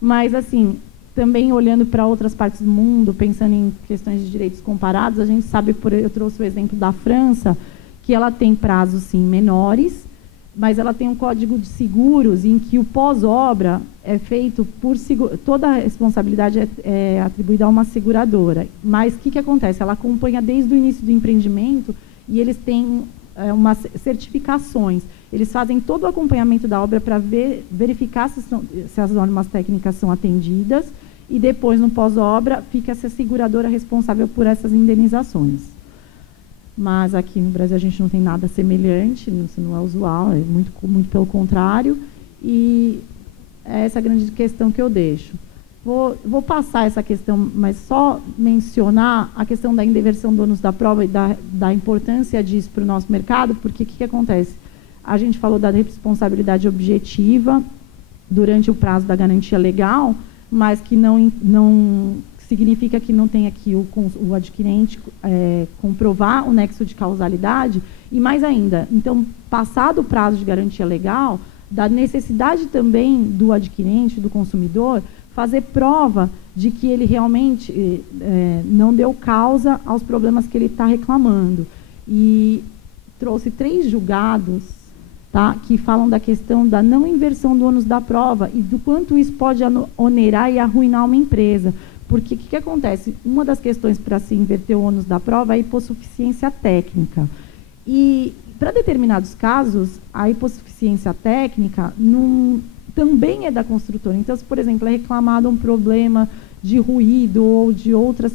Mas, assim, também olhando para outras partes do mundo, pensando em questões de direitos comparados, a gente sabe, eu trouxe o exemplo da França, que ela tem prazos, sim, menores, mas ela tem um código de seguros em que o pós-obra é feito por toda a responsabilidade é atribuída a uma seguradora. Mas o que acontece? Ela acompanha desde o início do empreendimento e eles têm umas certificações. Eles fazem todo o acompanhamento da obra para verificar se as normas técnicas são atendidas e depois, no pós-obra, fica essa seguradora responsável por essas indenizações. Mas aqui no Brasil a gente não tem nada semelhante, isso não é usual, é muito pelo contrário, e é essa a grande questão que eu deixo. Vou passar essa questão, mas só mencionar a questão da inversão do ônus da prova e da importância disso para o nosso mercado, porque o que acontece? A gente falou da responsabilidade objetiva durante o prazo da garantia legal, mas que não significa que não tenha que o adquirente comprovar o nexo de causalidade, e mais ainda, então, passado o prazo de garantia legal, da necessidade também do adquirente, do consumidor, fazer prova de que ele realmente não deu causa aos problemas que ele está reclamando. E trouxe 3 julgados, tá, que falam da questão da não inversão do ônus da prova e do quanto isso pode onerar e arruinar uma empresa. Porque o que acontece? Uma das questões para se inverter o ônus da prova é a hipossuficiência técnica. E, para determinados casos, a hipossuficiência técnica também é da construtora. Então, se, por exemplo, é reclamado um problema de ruído ou de outras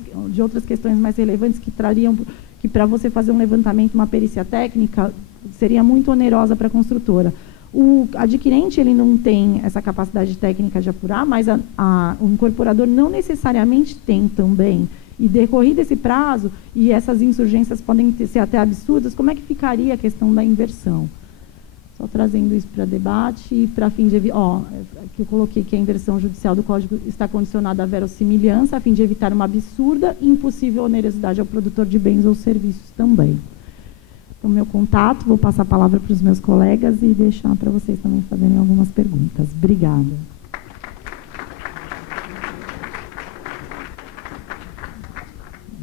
questões mais relevantes que trariam, que para você fazer um levantamento, uma perícia técnica, seria muito onerosa para a construtora. O adquirente ele não tem essa capacidade técnica de apurar, mas o incorporador não necessariamente tem também. E decorrido esse prazo, e essas insurgências podem ser até absurdas, como é que ficaria a questão da inversão? Só trazendo isso para debate e para fim de... que eu coloquei que a inversão judicial do Código está condicionada à verossimilhança, a fim de evitar uma absurda e impossível onerosidade ao produtor de bens ou serviços também. O meu contato, vou passar a palavra para os meus colegas e deixar para vocês também fazerem algumas perguntas. Obrigada.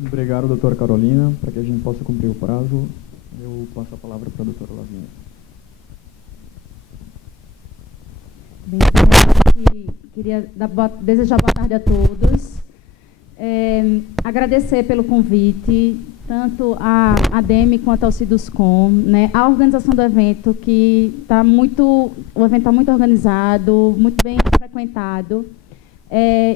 Obrigado, doutora Carolina. Para que a gente possa cumprir o prazo, eu passo a palavra para a doutora Lavínia. Bem, queria desejar boa tarde a todos. Agradecer pelo convite, tanto a ADEME quanto ao Ciduscom, né? A organização do evento, que o evento está muito organizado, muito bem frequentado,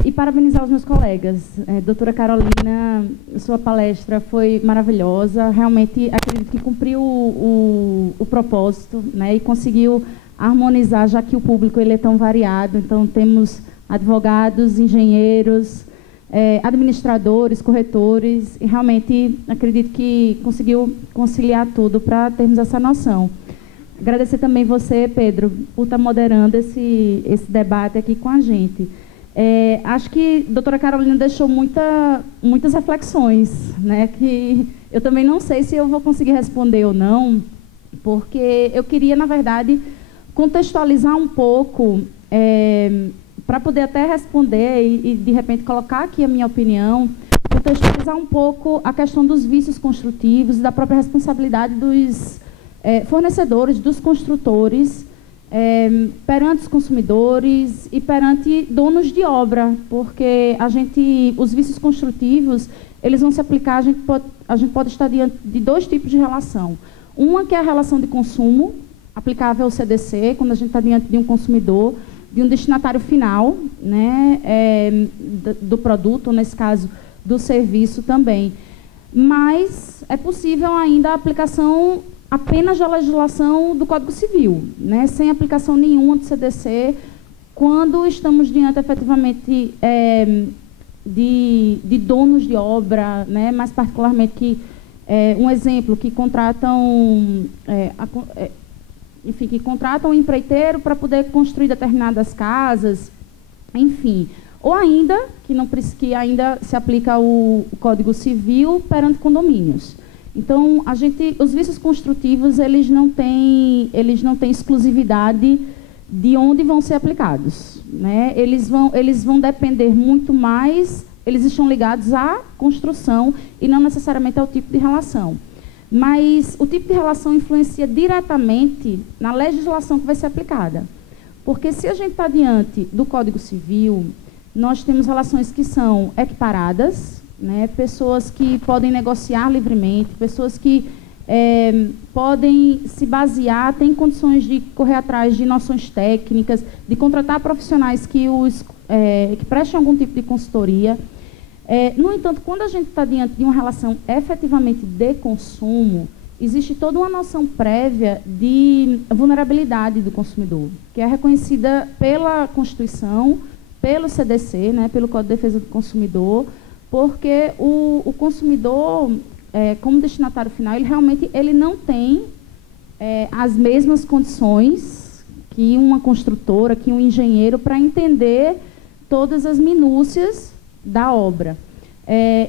e parabenizar os meus colegas. Doutora Carolina, sua palestra foi maravilhosa, realmente acredito que cumpriu o propósito, né? E conseguiu harmonizar, já que o público ele é tão variado, então temos advogados, engenheiros, administradores, corretores, e realmente acredito que conseguiu conciliar tudo para termos essa noção. Agradecer também você, Pedro, por estar moderando esse debate aqui com a gente. Acho que a doutora Carolina deixou muitas reflexões, né, que eu também não sei se eu vou conseguir responder ou não, porque eu queria, na verdade, contextualizar um pouco, para poder até responder e, de repente, colocar aqui a minha opinião, contextualizar um pouco a questão dos vícios construtivos e da própria responsabilidade dos fornecedores, dos construtores, perante os consumidores e perante donos de obra, porque os vícios construtivos, eles vão se aplicar, a gente pode estar diante de 2 tipos de relação. Uma que é a relação de consumo, aplicável ao CDC, quando a gente está diante de um consumidor, de um destinatário final, né, do produto, ou nesse caso, do serviço também. Mas é possível ainda a aplicação apenas da legislação do Código Civil, né, sem aplicação nenhuma do CDC, quando estamos diante, efetivamente, de donos de obra, né, mais particularmente que, um exemplo, que contratam... enfim, que contratam um empreiteiro para poder construir determinadas casas, enfim. Ou ainda, que ainda se aplica o Código Civil perante condomínios. Então, os vícios construtivos, eles não têm exclusividade de onde vão ser aplicados, né? Eles vão depender muito mais, eles estão ligados à construção e não necessariamente ao tipo de relação. Mas o tipo de relação influencia diretamente na legislação que vai ser aplicada. Porque se a gente está diante do Código Civil, nós temos relações que são equiparadas, né? Pessoas que podem negociar livremente, pessoas que podem se basear, têm condições de correr atrás de noções técnicas, de contratar profissionais que prestem algum tipo de consultoria. No entanto, quando a gente está diante de uma relação efetivamente de consumo, existe toda uma noção prévia de vulnerabilidade do consumidor, que é reconhecida pela Constituição, pelo CDC, né, pelo Código de Defesa do Consumidor, porque o consumidor, como destinatário final, ele realmente não tem as mesmas condições que uma construtora, que um engenheiro, para entender todas as minúcias da obra.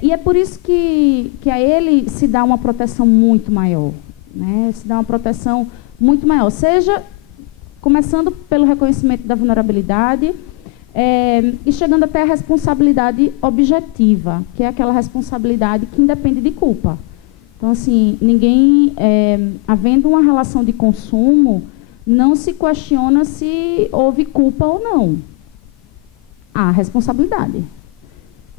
E é por isso que a ele se dá uma proteção muito maior, né? Se dá uma proteção muito maior, seja começando pelo reconhecimento da vulnerabilidade e chegando até a responsabilidade objetiva, que é aquela responsabilidade que independe de culpa. Então, assim, ninguém, havendo uma relação de consumo, não se questiona se houve culpa ou não. Há responsabilidade.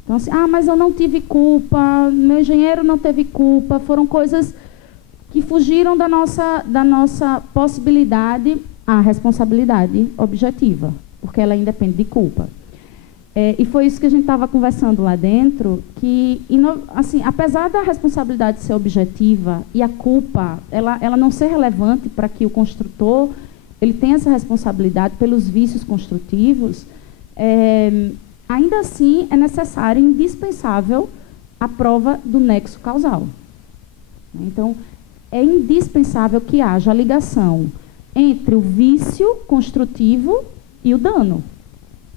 Então, assim, mas eu não tive culpa, meu engenheiro não teve culpa, foram coisas que fugiram da nossa possibilidade. Há responsabilidade objetiva, porque ela independe de culpa. E foi isso que a gente estava conversando lá dentro, que, assim, apesar da responsabilidade ser objetiva e a culpa, ela não ser relevante para que o construtor ele tenha essa responsabilidade pelos vícios construtivos, ainda assim é necessário, indispensável, a prova do nexo causal. Então, é indispensável que haja a ligação entre o vício construtivo e o dano.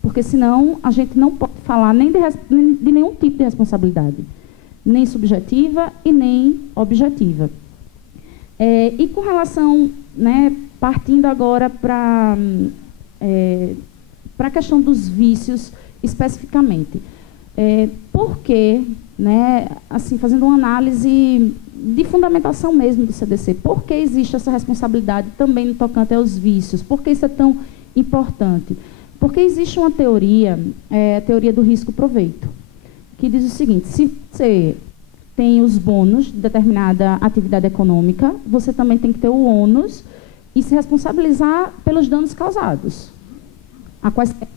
Porque, senão, a gente não pode falar nem de nenhum tipo de responsabilidade, nem subjetiva e nem objetiva. E com relação, né, partindo agora para a questão dos vícios especificamente. Por que, né, assim, fazendo uma análise de fundamentação mesmo do CDC, por que existe essa responsabilidade também no tocante aos vícios? Por que isso é tão importante? Porque existe uma teoria, a teoria do risco-proveito, que diz o seguinte: se você tem os bônus de determinada atividade econômica, você também tem que ter o ônus e se responsabilizar pelos danos causados a quaisquer.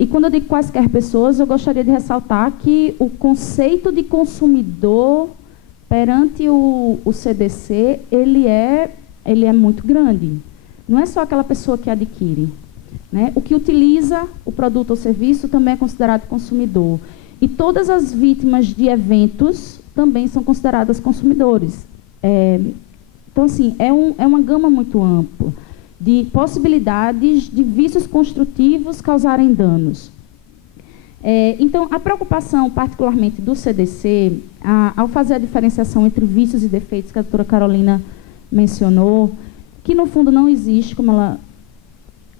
E quando eu digo quaisquer pessoas, eu gostaria de ressaltar que o conceito de consumidor perante o CDC, ele é muito grande. Não é só aquela pessoa que adquire, né? O que utiliza o produto ou serviço também é considerado consumidor. E todas as vítimas de eventos também são consideradas consumidores. Então, assim, é uma gama muito ampla de possibilidades de vícios construtivos causarem danos. Então, a preocupação, particularmente do CDC, ao fazer a diferenciação entre vícios e defeitos, que a doutora Carolina mencionou, que no fundo não existe, como ela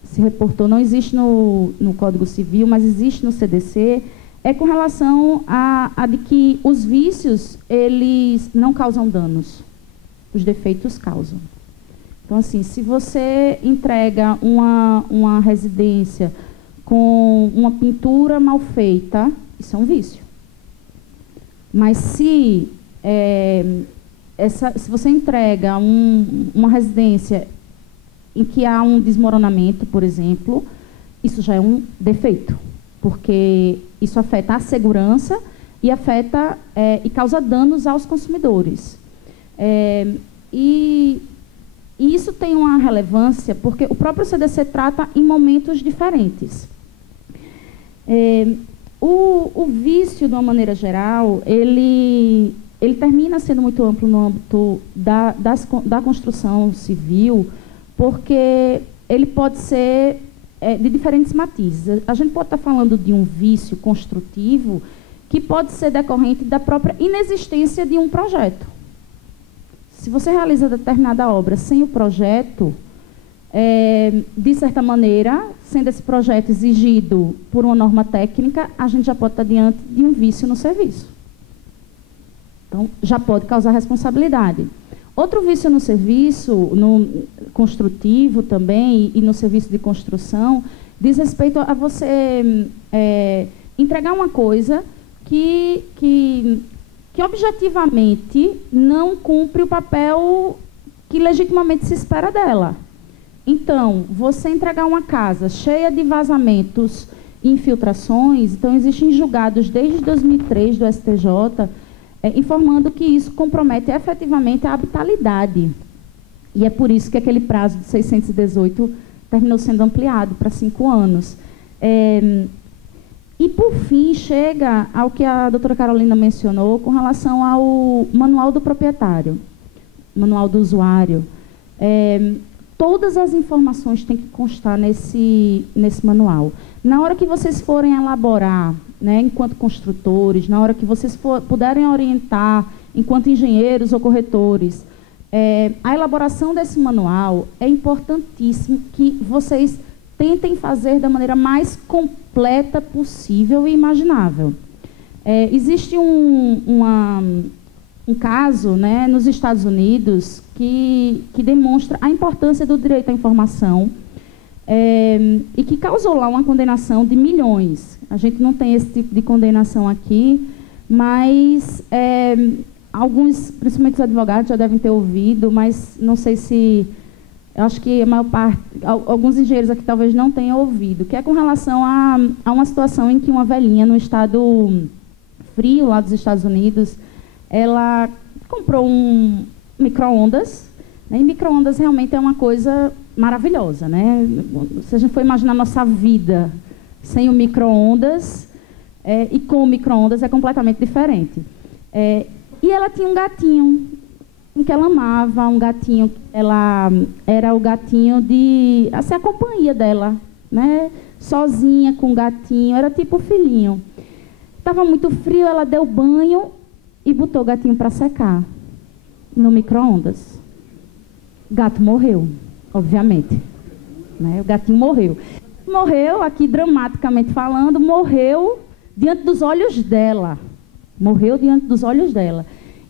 se reportou, não existe no Código Civil, mas existe no CDC, é com relação a de que os vícios, eles não causam danos, os defeitos causam. Então, assim, se você entrega uma residência com uma pintura mal feita, isso é um vício. Mas se você entrega uma residência em que há um desmoronamento, por exemplo, isso já é um defeito, porque isso afeta a segurança e afeta e causa danos aos consumidores. E isso tem uma relevância porque o próprio CDC trata em momentos diferentes. O vício, de uma maneira geral, ele termina sendo muito amplo no âmbito da construção civil, porque ele pode ser de diferentes matizes. A gente pode estar falando de um vício construtivo que pode ser decorrente da própria inexistência de um projeto. Se você realiza determinada obra sem o projeto, De certa maneira, sendo esse projeto exigido por uma norma técnica, a gente já pode estar diante de um vício no serviço. Então, já pode causar responsabilidade. Outro vício no serviço, no construtivo também, e no serviço de construção, diz respeito a você entregar uma coisa que objetivamente não cumpre o papel que legitimamente se espera dela. Então, você entregar uma casa cheia de vazamentos e infiltrações, então existem julgados desde 2003 do STJ, informando que isso compromete efetivamente a habitabilidade. E é por isso que aquele prazo de 618 terminou sendo ampliado para 5 anos. E, por fim, chega ao que a doutora Carolina mencionou com relação ao manual do proprietário, manual do usuário. Todas as informações têm que constar nesse manual. Na hora que vocês forem elaborar, né, enquanto construtores, na hora que vocês puderem orientar, enquanto engenheiros ou corretores, a elaboração desse manual é importantíssimo que vocês tentem fazer da maneira mais completa possível e imaginável. Existe um caso, né, nos Estados Unidos que demonstra a importância do direito à informação e que causou lá uma condenação de milhões. A gente não tem esse tipo de condenação aqui, mas alguns, principalmente os advogados, já devem ter ouvido, mas não sei se... Eu acho que a maior parte... Alguns engenheiros aqui talvez não tenham ouvido, que é com relação a uma situação em que uma velhinha, no estado frio lá dos Estados Unidos, ela comprou um micro-ondas, né? E micro-ondas realmente é uma coisa maravilhosa, né? Se a gente for imaginar a nossa vida sem o micro-ondas e com o micro-ondas é completamente diferente. E ela tinha um gatinho que ela amava, um gatinho, ela era o gatinho de... Assim, a companhia dela, né? Sozinha com o gatinho, era tipo o filhinho. Estava muito frio, ela deu banho e botou o gatinho para secar no micro-ondas. O gato morreu, obviamente. Né? O gatinho morreu. Morreu, aqui dramaticamente falando, morreu diante dos olhos dela. Morreu diante dos olhos dela.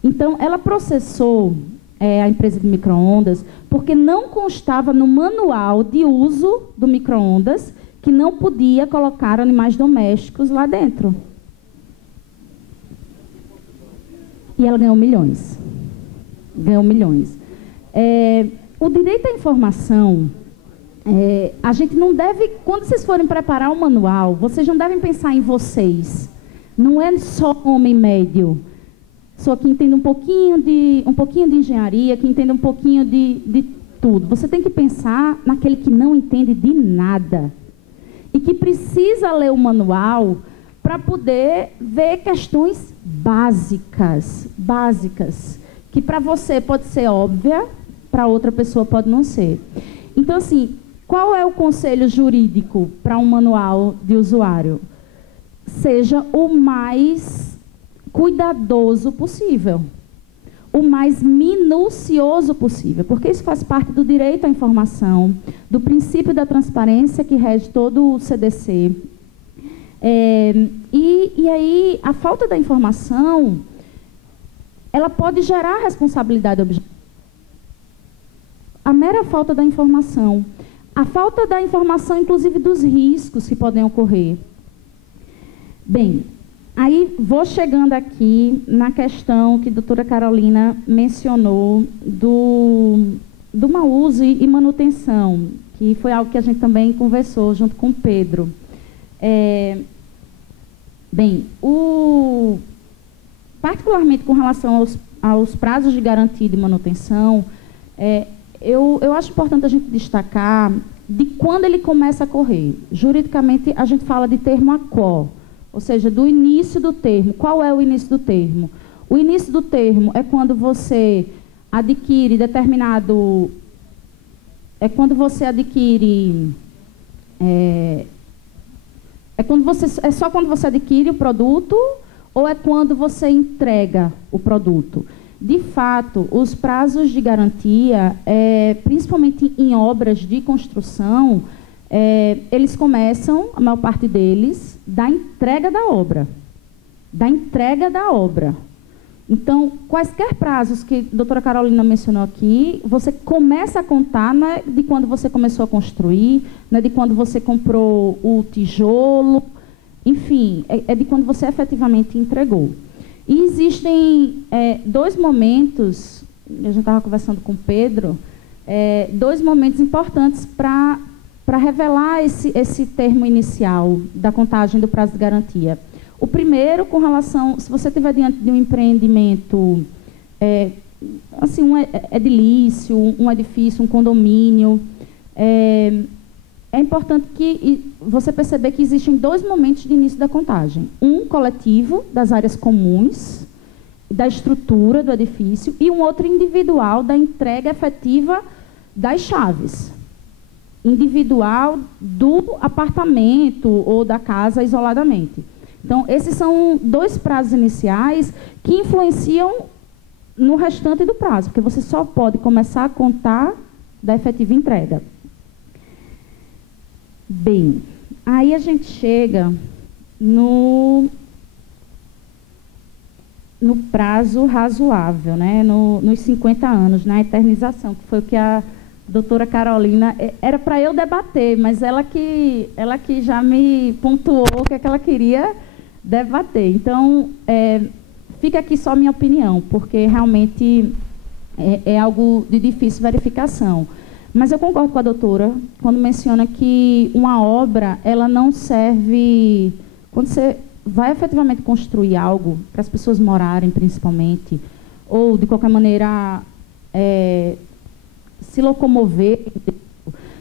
Então, ela processou a empresa de micro-ondas porque não constava no manual de uso do micro-ondas que não podia colocar animais domésticos lá dentro. E ela ganhou milhões. Ganhou milhões. O direito à informação, a gente não deve... Quando vocês forem preparar o manual, vocês não devem pensar em vocês. Não é só homem médio. Só que entende um pouquinho de engenharia, que entende um pouquinho de tudo. Você tem que pensar naquele que não entende de nada. E que precisa ler o manual para poder ver questões básicas, que para você pode ser óbvia, para outra pessoa pode não ser. Então, assim, qual é o conselho jurídico para um manual de usuário? Seja o mais cuidadoso possível, o mais minucioso possível, porque isso faz parte do direito à informação, do princípio da transparência que rege todo o CDC. E aí, a falta da informação, ela pode gerar responsabilidade objetiva. A mera falta da informação. A falta da informação, inclusive, dos riscos que podem ocorrer. Bem, aí vou chegando aqui na questão que a doutora Carolina mencionou do mau uso e manutenção, que foi algo que a gente também conversou junto com o Pedro. Bem, particularmente com relação aos prazos de garantia de manutenção, eu acho importante a gente destacar de quando ele começa a correr. Juridicamente, a gente fala de termo a quo, ou seja, do início do termo. Qual é o início do termo? O início do termo é quando você adquire determinado... É só quando você adquire o produto ou é quando você entrega o produto? de fato, os prazos de garantia, principalmente em obras de construção, eles começam, a maior parte deles, da entrega da obra. Da entrega da obra. Então, quaisquer prazos que a doutora Carolina mencionou aqui, você começa a contar, não é de quando você começou a construir, não é de quando você comprou o tijolo, enfim, é de quando você efetivamente entregou. E existem dois momentos, a gente estava conversando com o Pedro, dois momentos importantes para revelar esse termo inicial da contagem do prazo de garantia. O primeiro, com relação, se você estiver diante de um empreendimento, assim, um edilício, um edifício, um condomínio, é importante que você perceber que existem dois momentos de início da contagem. Um coletivo, das áreas comuns, da estrutura do edifício, e um outro individual, da entrega efetiva das chaves. Individual do apartamento ou da casa isoladamente. Então, esses são dois prazos iniciais que influenciam no restante do prazo, porque você só pode começar a contar da efetiva entrega. Bem, aí a gente chega no prazo razoável, né? Nos 50 anos, na eternização, que foi o que a doutora Carolina... Era para eu debater, mas ela que já me pontuou o que é que ela queria debater. Então, fica aqui só minha opinião, porque realmente é algo de difícil verificação. Mas eu concordo com a doutora quando menciona que uma obra, ela não serve... Quando você vai efetivamente construir algo, para as pessoas morarem principalmente, ou de qualquer maneira se locomover,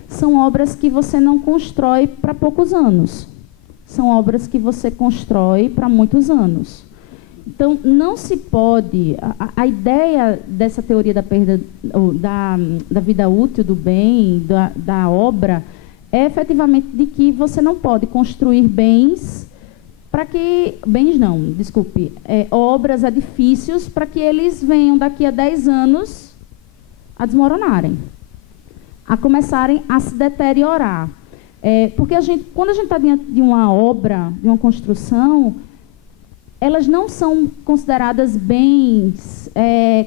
são obras que você não constrói para poucos anos. São obras que você constrói para muitos anos. Então, não se pode... A ideia dessa teoria da perda, da vida útil do bem, da obra, é efetivamente de que você não pode construir bens para que... Bens não, desculpe. Obras, edifícios, para que eles venham daqui a 10 anos a desmoronarem, a começarem a se deteriorar. Porque quando a gente está diante de uma obra, de uma construção, elas não são consideradas bens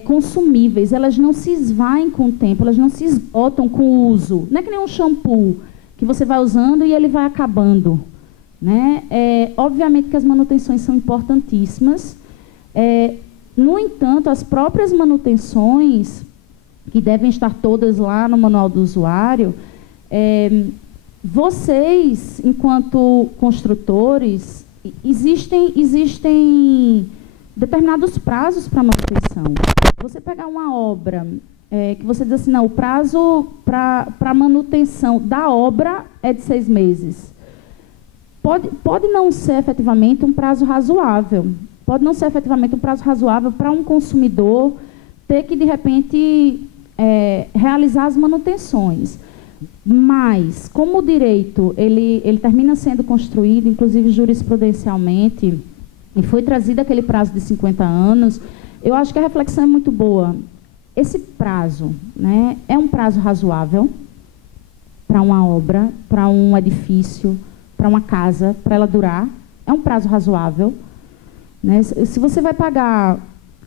consumíveis, elas não se esvaem com o tempo, elas não se esgotam com o uso. Não é que nem um shampoo, que você vai usando e ele vai acabando. Né? Obviamente que as manutenções são importantíssimas. No entanto, as próprias manutenções, que devem estar todas lá no manual do usuário, vocês, enquanto construtores, existem determinados prazos para manutenção. Você pegar uma obra que você diz assim, não, o prazo para manutenção da obra é de 6 meses. Pode não ser efetivamente um prazo razoável. Pode não ser efetivamente um prazo razoável para um consumidor ter que, de repente, realizar as manutenções. Mas, como o direito ele termina sendo construído, inclusive jurisprudencialmente, e foi trazido aquele prazo de 50 anos, eu acho que a reflexão é muito boa. Esse prazo, né, é um prazo razoável para uma obra, para um edifício, para uma casa, para ela durar? É um prazo razoável? Né? Se você vai pagar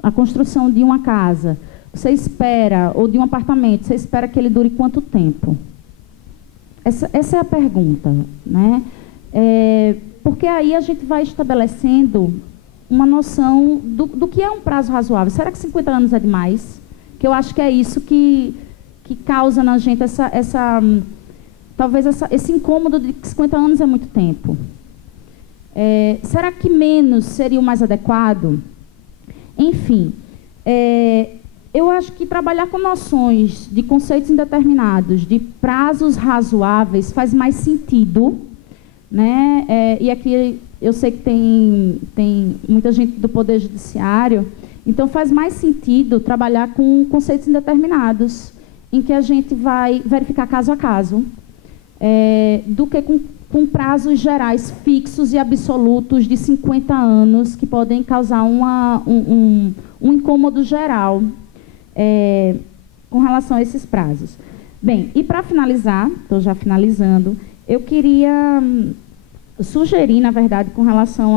a construção de uma casa, você espera, ou de um apartamento, você espera que ele dure quanto tempo? Essa é a pergunta, né? Porque aí a gente vai estabelecendo uma noção do que é um prazo razoável. Será que 50 anos é demais? Que eu acho que é isso que causa na gente talvez esse incômodo de que 50 anos é muito tempo. Será que menos seria o mais adequado? Enfim, eu acho que trabalhar com noções de conceitos indeterminados, de prazos razoáveis, faz mais sentido, né? E aqui eu sei que tem muita gente do Poder Judiciário, então faz mais sentido trabalhar com conceitos indeterminados, em que a gente vai verificar caso a caso, do que com com prazos gerais fixos e absolutos de 50 anos, que podem causar um incômodo geral com relação a esses prazos. Bem, e para finalizar, estou já finalizando, eu queria sugerir, na verdade, com relação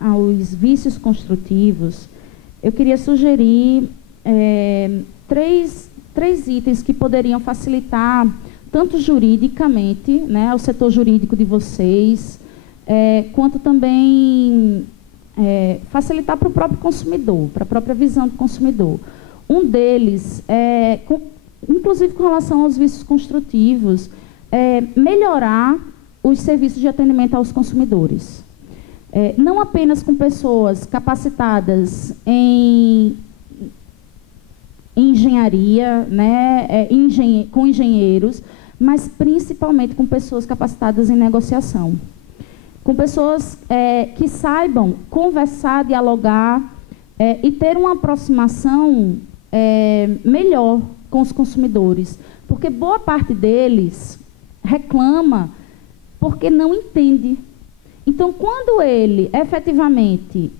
aos vícios construtivos, eu queria sugerir três itens que poderiam facilitar, tanto juridicamente, né, o setor jurídico de vocês, quanto também facilitar para o próprio consumidor, para a própria visão do consumidor. Um deles, inclusive com relação aos vícios construtivos, melhorar os serviços de atendimento aos consumidores. Não apenas com pessoas capacitadas em engenharia, né, com engenheiros, mas principalmente com pessoas capacitadas em negociação. Com pessoas que saibam conversar, dialogar e ter uma aproximação melhor com os consumidores. Porque boa parte deles reclama porque não entende. Então, quando ele, efetivamente,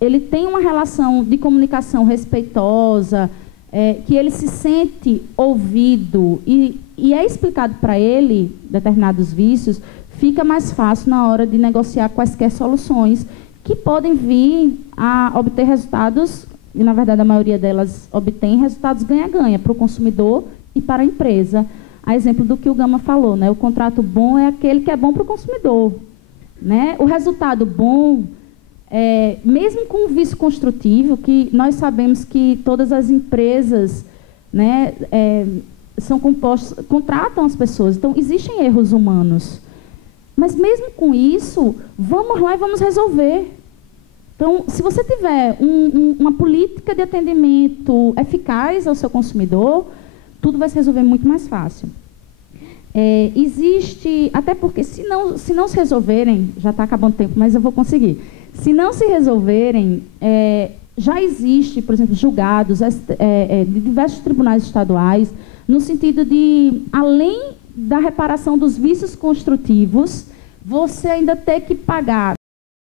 ele tem uma relação de comunicação respeitosa, que ele se sente ouvido e é explicado para ele determinados vícios, fica mais fácil na hora de negociar quaisquer soluções que podem vir a obter resultados, e na verdade a maioria delas obtém resultados ganha-ganha para o consumidor e para a empresa. A exemplo do que o Gama falou, né? O contrato bom é aquele que é bom para o consumidor, né? O resultado bom, mesmo com o vício construtivo, que nós sabemos que todas as empresas, né, contratam as pessoas, então existem erros humanos. Mas mesmo com isso, vamos lá e vamos resolver. Então, se você tiver uma política de atendimento eficaz ao seu consumidor, tudo vai se resolver muito mais fácil. Existe, até porque se não se resolverem, já está acabando o tempo, mas eu vou conseguir. Se não se resolverem, já existe, por exemplo, julgados de diversos tribunais estaduais, no sentido de, além da reparação dos vícios construtivos, você ainda ter que pagar